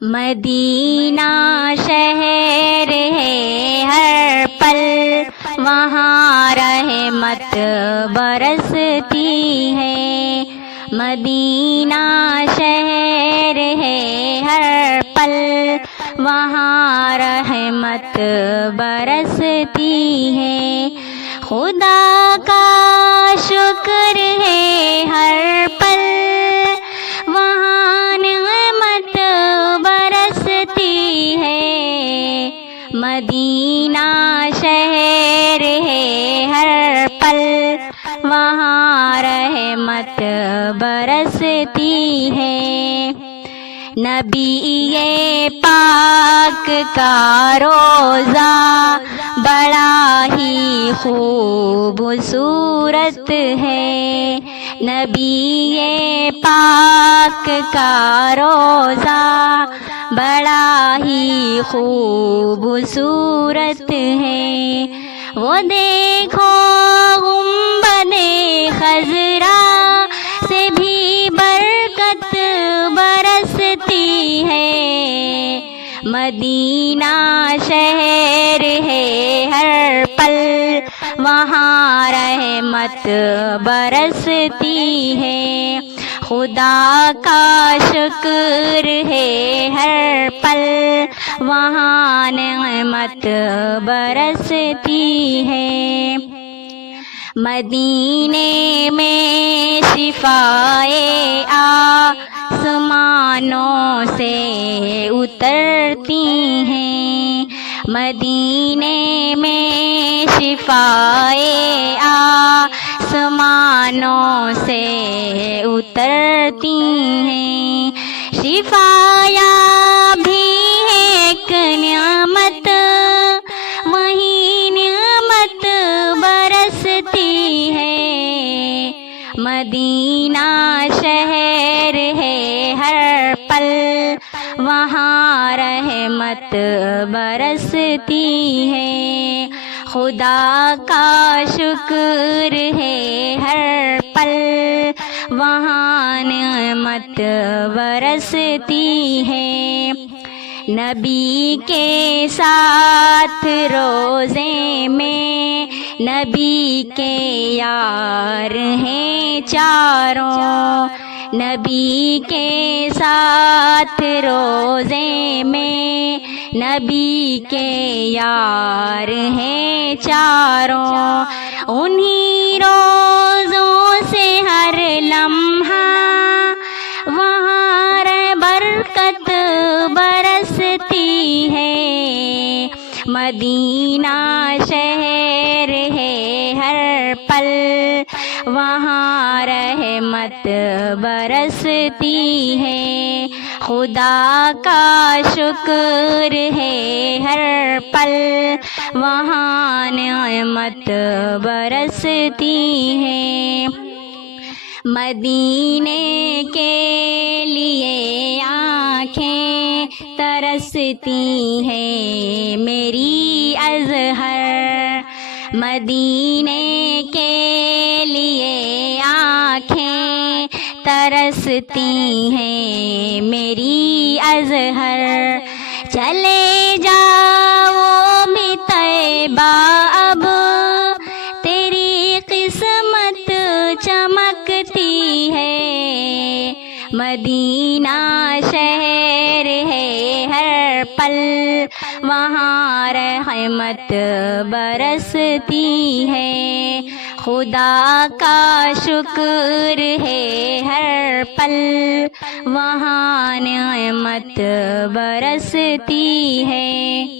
مدینہ شہر ہے ہر پل، وہاں رحمت برستی ہے۔ مدینہ شہر ہے ہر پل، وہاں رحمت برستی ہے۔ خدا کا شکر ہے ہر پل، وہاں نعمت برستی ہے۔ مدینہ شہر ہے ہر پل، وہاں رحمت برستی ہے۔ نبی پاک کا روضہ بڑا ہی خوبصورت ہے۔ نبی پاک کا روضہ بڑا ہی خوبصورت ہے۔ وہ دیکھو گنبد خضرا سے بھی برکت برستی ہے۔ مدینہ شہر ہے ہر پل، وہاں رحمت برستی ہے۔ خدا کا شکر ہے ہر پل، وہاں نعمت برستی ہے۔ مدینے میں شفائے آسمانوں سے اترتی ہیں۔ مدینے میں شفائے آسمانوں سے اترتی ہیں۔ شفایا بھی ایک نعمت، وہی نعمت برستی ہے۔ مدینہ شہر ہے ہر پل، وہاں رحمت برستی ہے۔ خدا کا شکر ہے ہر پل، وہاں نعمت برستی ہے۔ نبی کے ساتھ روزے میں نبی کے یار ہیں چاروں۔ نبی کے ساتھ روزے میں نبی کے یار ہیں چاروں۔ انہی روزوں سے ہر لمحہ وہاں برکت برستی ہے۔ مدینہ شہر ہے ہر پل، وہاں رحمت برستی ہے۔ خدا کا شکر ہے ہر پل، وہاں نعمت برستی ہے۔ مدینے کے لیے آنکھیں ترستی ہیں میری ازہر۔ مدینے کے لیے آنکھیں ترستی ہیں میری ازہر۔ چلے جاؤ بھی طیبہ اب، تیری قسمت چمکتی ہے۔ مدینہ شہر ہے ہر پل، وہاں رحمت برستی ہے۔ خدا کا شکر ہے ہر پل، وہاں نعمت برستی ہے۔